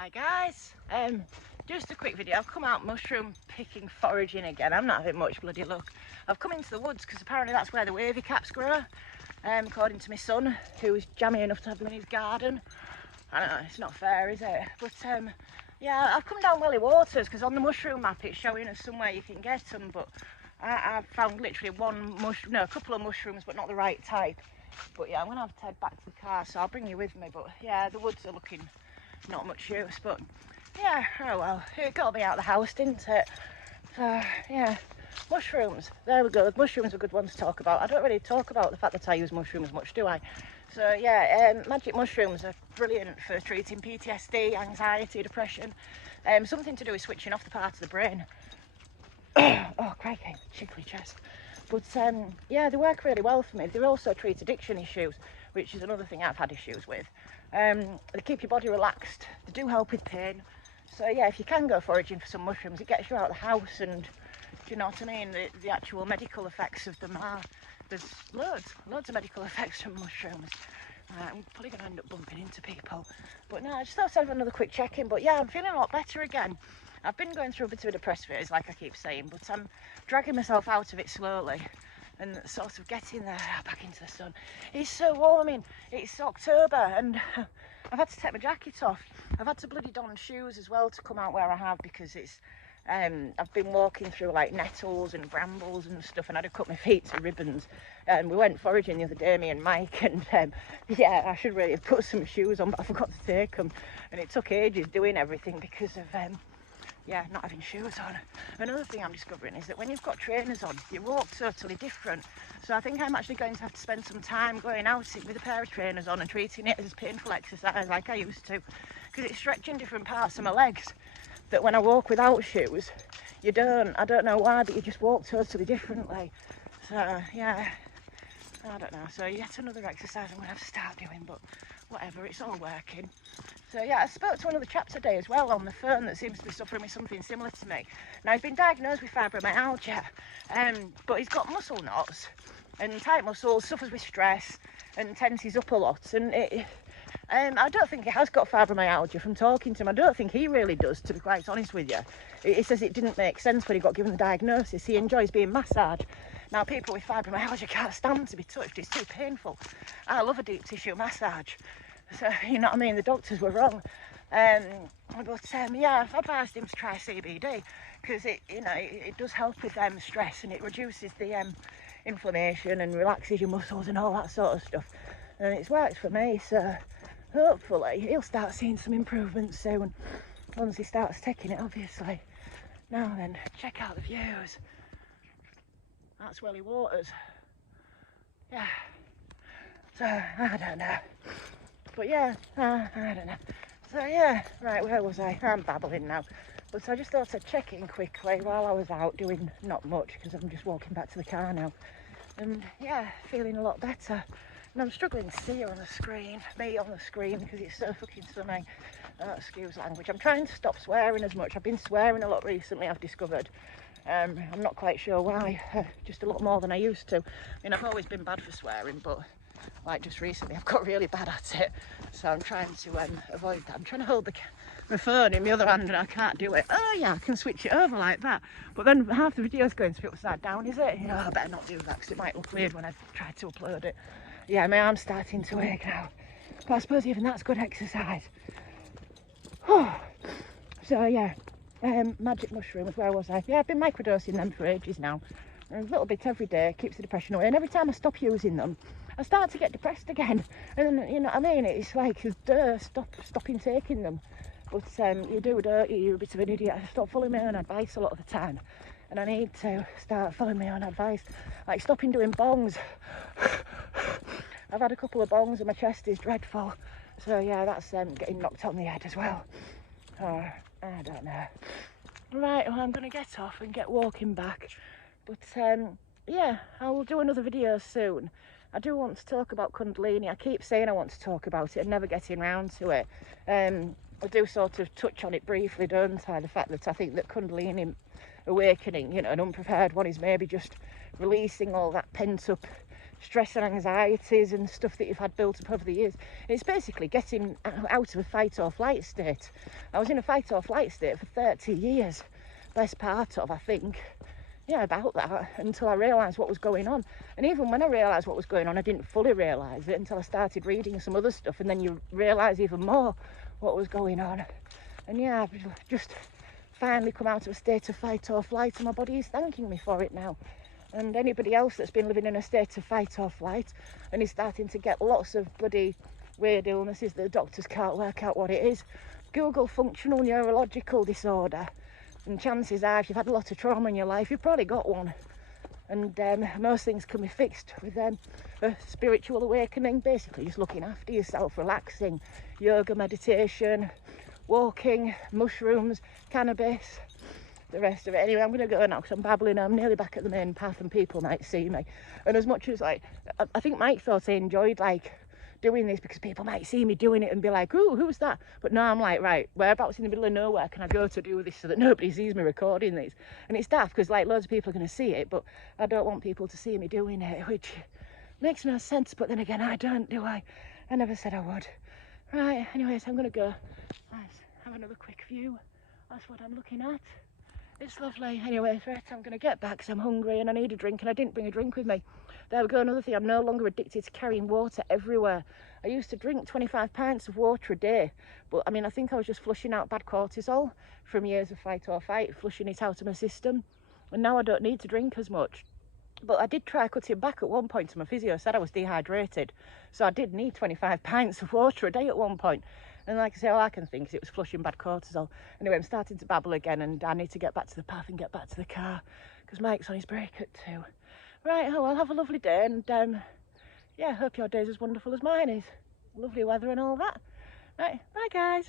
Hi guys, just a quick video. I've come out mushroom picking, foraging again. I'm not having much bloody luck. I've come into the woods because apparently that's where the wavy caps grow, according to my son, who was jammy enough to have them in his garden. I don't know, it's not fair, is it? But yeah, I've come down Welly Waters because on the mushroom map it's showing us somewhere you can get them, but I've found literally a couple of mushrooms, but not the right type. But yeah, I'm gonna have to head back to the car, so I'll bring you with me. But yeah, the woods are looking not much use, but yeah, oh well, it got me out of the house, didn't it? So yeah, mushrooms, there we go. Mushrooms are good ones to talk about. I don't really talk about the fact that I use mushrooms much, do I? So yeah, magic mushrooms are brilliant for treating PTSD, anxiety, depression, something to do with switching off the part of the brain. Oh crikey, chickly chest. But yeah, they work really well for me. They also treat addiction issues, which is another thing I've had issues with. They keep your body relaxed, they do help with pain. So yeah, if you can go foraging for some mushrooms, it gets you out of the house, and do you know what I mean? The actual medical effects of them are, there's loads of medical effects from mushrooms. I'm probably going to end up bumping into people. But no, I just thought I'd have another quick check-in. But yeah, I'm feeling a lot better again. I've been going through a bit of a depressed phase, like I keep saying, but I'm dragging myself out of it slowly and sort of getting there, back into the sun. It's so warm. I mean, it's October and I've had to take my jacket off. I've had to bloody don shoes as well to come out where I have, because it's I've been walking through like nettles and brambles and stuff, and I had to cut my feet to ribbons. We went foraging the other day, me and Mike, and yeah, I should really have put some shoes on, but I forgot to take them, and it took ages doing everything because of yeah, not having shoes on. Another thing I'm discovering is that when you've got trainers on, you walk totally different. So I think I'm actually going to have to spend some time going out with a pair of trainers on and treating it as painful exercise like I used to, because it's stretching different parts of my legs that when I walk without shoes, you don't. I don't know why, but you just walk totally differently. So yeah, I don't know. So yet another exercise I'm going to have to start doing, but whatever, it's all working. So yeah, I spoke to another chap today as well on the phone that seems to be suffering with something similar to me. Now, he's been diagnosed with fibromyalgia, but he's got muscle knots and tight muscles, suffers with stress and tenses up a lot. And I don't think he has got fibromyalgia from talking to him. I don't think he really does, to be quite honest with you. He says it didn't make sense when he got given the diagnosis. He enjoys being massaged. Now, people with fibromyalgia can't stand to be touched. It's too painful. I love a deep tissue massage. So, you know what I mean? The doctors were wrong. But yeah, I've advised him to try CBD because it does help with stress, and it reduces the inflammation and relaxes your muscles and all that sort of stuff. And it's worked for me, so hopefully he'll start seeing some improvements soon once he starts taking it, obviously. Now then, check out the views. That's Welly Waters. Yeah. So, I don't know. But yeah, I don't know. So yeah, right, where was I? I'm babbling now. But I just thought I'd check in quickly while I was out doing not much, because I'm just walking back to the car now. And yeah, feeling a lot better. And I'm struggling to see you on the screen, me on the screen, because it's so fucking sunny. Excuse language. I'm trying to stop swearing as much. I've been swearing a lot recently, I've discovered. I'm not quite sure why, just a lot more than I used to. I mean, I've always been bad for swearing, but like just recently I've got really bad at it, so I'm trying to avoid that. I'm trying to hold my phone in my other hand and I can't do it. Oh yeah, I can switch it over like that, but then half the video's going to be upside down, is it? You know, I better not do that because it might look weird when I try to upload it. Yeah, my arm's starting to ache now, but I suppose even that's good exercise. So yeah, magic mushrooms, where was I? Yeah, I've been microdosing them for ages now, a little bit every day, keeps the depression away, and every time I stop using them I start to get depressed again, and then, you know what I mean, it's like stopping taking them. But you do, don't you? You're a bit of an idiot. I stop following my own advice a lot of the time, and I need to start following my own advice, like stopping doing bongs. I've had a couple of bongs and my chest is dreadful, so yeah, that's getting knocked on the head as well. I don't know. Right, well, I'm going to get off and get walking back, but yeah, I will do another video soon. I do want to talk about Kundalini. I keep saying I want to talk about it and never getting round to it. I do sort of touch on it briefly, don't I? The fact that I think that Kundalini awakening, you know, an unprepared one, is maybe just releasing all that pent up stress and anxieties and stuff that you've had built up over the years. It's basically getting out of a fight or flight state. I was in a fight or flight state for 30 years, best part of, I think. Yeah, about that, until I realised what was going on. And even when I realised what was going on, I didn't fully realise it until I started reading some other stuff, and then you realise even more what was going on. And yeah, I've just finally come out of a state of fight or flight, and my body is thanking me for it now. And anybody else that's been living in a state of fight or flight and is starting to get lots of bloody weird illnesses that the doctors can't work out what it is, Google functional neurological disorder, and chances are, if you've had a lot of trauma in your life, you've probably got one. And most things can be fixed with a spiritual awakening, basically just looking after yourself, relaxing, yoga, meditation, walking, mushrooms, cannabis, the rest of it. Anyway, I'm going to go now because I'm babbling. I'm nearly back at the main path and people might see me. And as much as, like, I think Mike thought I enjoyed, like, doing this because people might see me doing it and be like, ooh, who's that? But now I'm like, right, whereabouts in the middle of nowhere can I go to do this so that nobody sees me recording this? And it's daft because, like, loads of people are going to see it, but I don't want people to see me doing it, which makes no sense. But then again, I don't, do I? I never said I would. Right, anyways, I'm going to go. Nice. Have another quick view. That's what I'm looking at. It's lovely. Anyway, right, I'm going to get back because I'm hungry and I need a drink, and I didn't bring a drink with me. There we go, another thing, I'm no longer addicted to carrying water everywhere. I used to drink 25 pints of water a day, but I mean, I think I was just flushing out bad cortisol from years of fight or fight, flushing it out of my system, and now I don't need to drink as much. But I did try cutting back at one point, and my physio said I was dehydrated, so I did need 25 pints of water a day at one point. And like I say, all I can think is it was flushing bad cortisol. Anyway, I'm starting to babble again, and I need to get back to the path and get back to the car because Mike's on his break at 2. Right, oh well, have a lovely day, and yeah, hope your day's as wonderful as mine is. Lovely weather and all that. Right, bye guys.